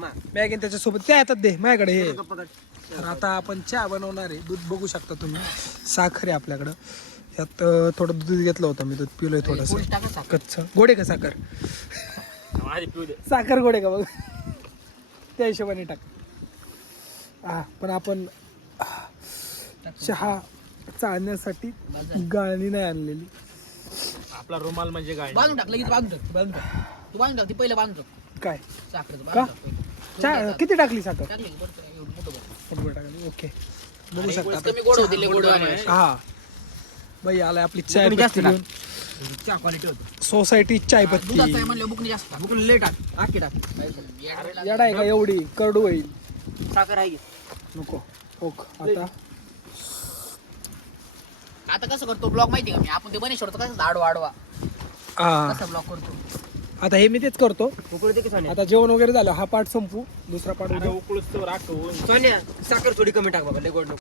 Maggi त्याच्यासोबत त्या हातात दे माझ्याकडे हे. तर आता आपण चहा बनवणार आहे. दूध बघू शकता तुम्ही. साखर आहे आपल्याकडं. यात थोडं दूध घेतलं होतं मी. दूध पिलोय थोडंसं कच्चं. गोडे का साखर? साखर गोडे का बघ. त्या हिशोबाने टाक. पण आपण चहा चालण्यासाठी गाळणी नाही आणलेली. आपला रुमाल म्हणजे गाडी बांधून टाक लगेच बांधून टाक तू बांधून टाक ती पहिलं बांधून टाक काय साखरेचं का बांधून किती टाकली साखर? टाक फुटबॉल टाकली. ओके बघू शकता कमी गोड होतील गोड हा बाई आलाय आपली चाय पत्ती घेऊन. चहा क्वालिटी होती सोसायटी चाय पत्ती. दुधाचं आहे म्हणलं बुकणी जास्त बुकणी लेट टाक आखी टाक येडा आहे का एवढी करडू होईल. साखर आहे नको ओक आता आता कसं करतो ब्लॉग माहिती का मी आपण ते बनेश्वरचं कसं आडवा कसा ब्लॉग करतो आता हे मी तेच करतो. उकळते की सोन्या आता जेवण वगैरे झालं. हा पार्ट संपू. दुसरा पार्ट उकळूच तो राखून सोन्या साखर थोडी कमी टाक बाबा लय गोड नको